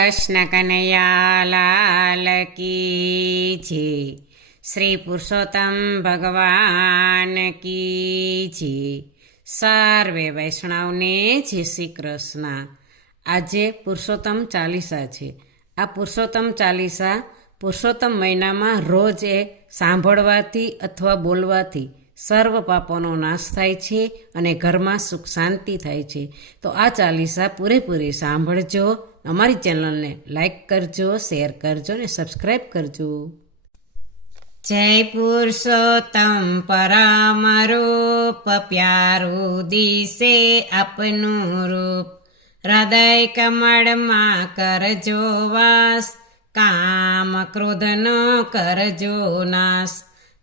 કૃષ્ણ કનૈયા લાલ કી જય. શ્રી પુરુષોત્તમ ભગવાન કી જય. સર્વે વૈષ્ણવને જય શ્રી કૃષ્ણ. આજે પુરુષોત્તમ ચાલીસા છે. આ પુરુષોત્તમ ચાલીસા પુરુષોત્તમ મહિનામાં રોજ સાંભળવાથી અથવા બોલવાથી સર્વ પાપોનો નાશ થાય છે અને ઘરમાં સુખ શાંતિ થાય છે. તો આ ચાલીસા પૂરેપૂરી સાંભળજો. અમારી ચેનલને લાઈક કરજો, શેર કરજો અને સબસ્ક્રાઈબ કરજો. જય પુરુષોત્તમ પરમ રૂપ, પ્યારું દિશે આપનું રૂપ. હૃદય કમળમાં કરજો વાસ, કામ ક્રોધનો કરજો નાશ.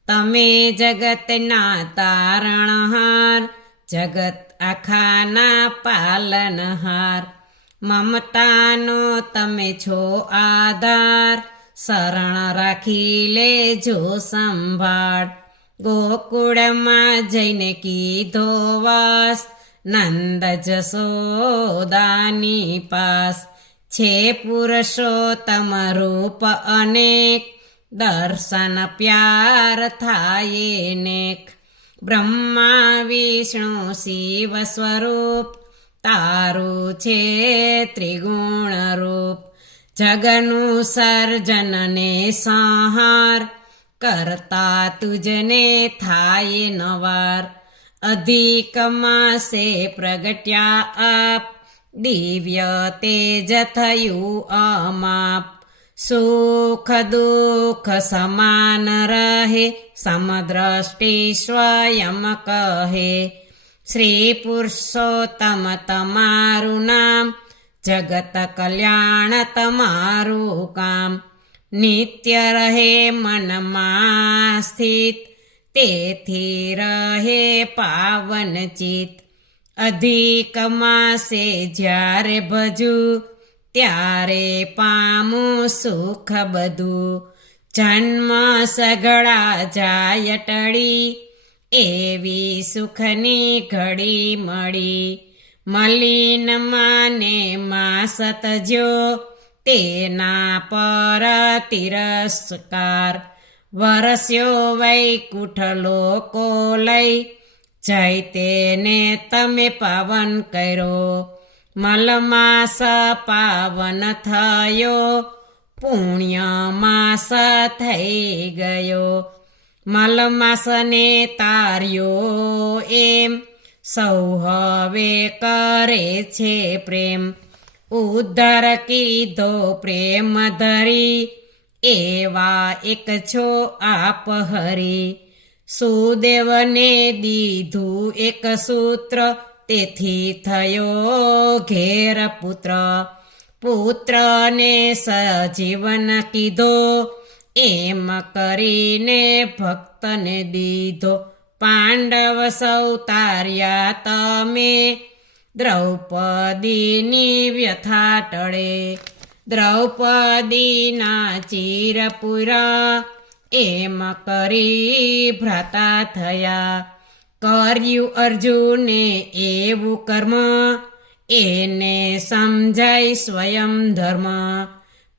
તમે જગતના તારણહાર, જગત આખાના પાલનહાર. મમતાનો તમે છો આધાર, શરણ રાખી લેજો સંભાળ. ગોકુળમાં જઈને કીધો વાસ, નંદ જશોદાની પાસ. છે પુરુષોત્તમ રૂપ અનેક, દર્શન પ્યાર થાય નેક. બ્રહ્મા વિષ્ણુ શિવ સ્વરૂપ, તારું છે ત્રિગુણ રૂપ. જગનું સર્જન ને સંહાર, કરતા તુજને થાય નવાર. અધિક માસે પ્રગટ્યા આપ, દિવ્ય તેજ થયું અમાપ. સુખ દુઃખ સમાન રહે, સમદ્રષ્ટિ સ્વયં કહે. શ્રી પુરુષોત્તમ તમારું નામ, જગત કલ્યાણ તમારું કામ. નિત્ય રહે મનમાં સ્થિત, તેથી રહે પાવન ચિત. અધિક માસે જ્યારે ભજું, ત્યારે પામું સુખ બધું. જન્મ સઘળા જાય ટળી, એવી સુખની ઘડી મળી. મલિન માને માસ તજ્યો, તેના પર તિરસ્કાર. વરસ્યો વૈકુંઠ લોકો લઈ, જય તેને તમે પાવન કર્યો. મલમાસ પાવન થયો, પુણ્ય માસ થઈ ગયો. મલમાસને તાર્યો એમ, સૌ હવે કરે છે પ્રેમ. ઉદ્ધાર કીધો પ્રેમ ધરી, એવા એક છો આપ હરી. સુદેવને દીધું એક સૂત્ર, તેથી થયો ઘેર પુત્ર. પુત્રને સજીવન કીધો, એમ કરીને ભક્તને દીધો. પાંડવ સૌ તાર્યા તમે, દ્રૌપદીની વ્યથા ટળે. દ્રૌપદીના ચીર પૂરા, એમ કરી ભ્રાતા થયા. કર્યું અર્જુને એવું કર્મ, એને સમજાય સ્વયં ધર્મ.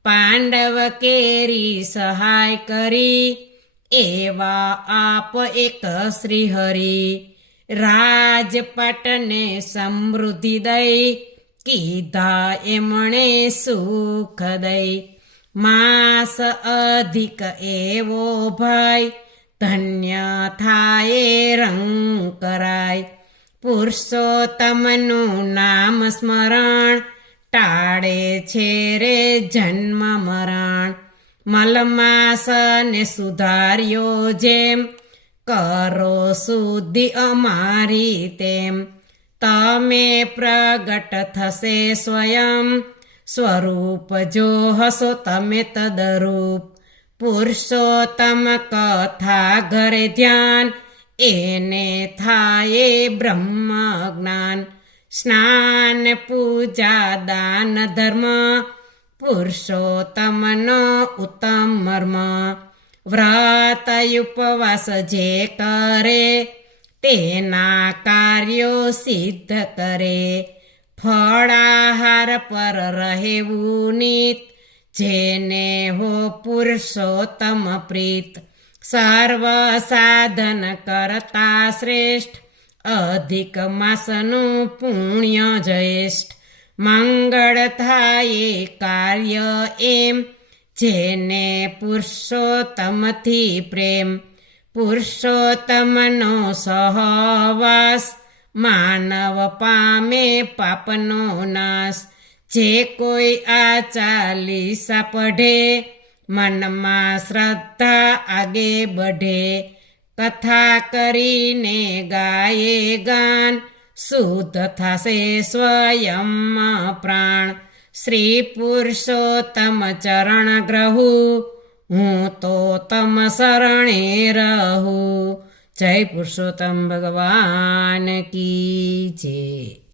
પાંડવ કેરી સહાય કરી, એવા આપ એક શ્રી હરિ. રાજપાટને સમૃદ્ધિ દઈ, કીધા એમણે સુખ દઈ. માસ અધિક એવો ભાઈ, ધન્ય થાય રંગ કરાય. પુરુષોત્તમનું નામ સ્મરણ, ટાળે છે રે જન્મ મરણ. મલમાસને સુધાર્યો જેમ, કરો શુદ્ધિ અમારી તેમ. તમે પ્રગટ થશે સ્વયં, સ્વરૂપ જો હશો તમે તદરૂપ. પુરુષોત્તમ કથા ઘરે ધ્યાન, એને થાય બ્રહ્મ જ્ઞાન. સ્નાન પૂજા દાન ધર્મ, પુરુષોત્તમનો ઉત્તમ મર્મ. વ્રત ઉપવાસ જે કરે, તેના કાર્યો સિદ્ધ કરે. ફળાહાર પર રહેવું નીત, જેને હો પુરુષોત્તમ પ્રીત. સર્વ સાધન કરતા શ્રેષ્ઠ, અધિક માસનું પુણ્ય જ્યેષ્ઠ. મંગળ થાય કાર્ય એમ, જેને પુરુષોત્તમથી પ્રેમ. પુરુષોત્તમનો સહવાસ, માનવ પામે પાપનો નાશ. જે કોઈ આ ચાલીસા પઢે, મનમાં શ્રદ્ધા આગે બઢે. કથા કરીને ગાયે ગાન, શુદ્ધ થશે સ્વયંમાં પ્રાણ. શ્રી પુરુષોત્તમ ચરણ ગ્રહું, હું તો તમ શરણે રહું. જય પુરુષોત્તમ ભગવાન કી જય.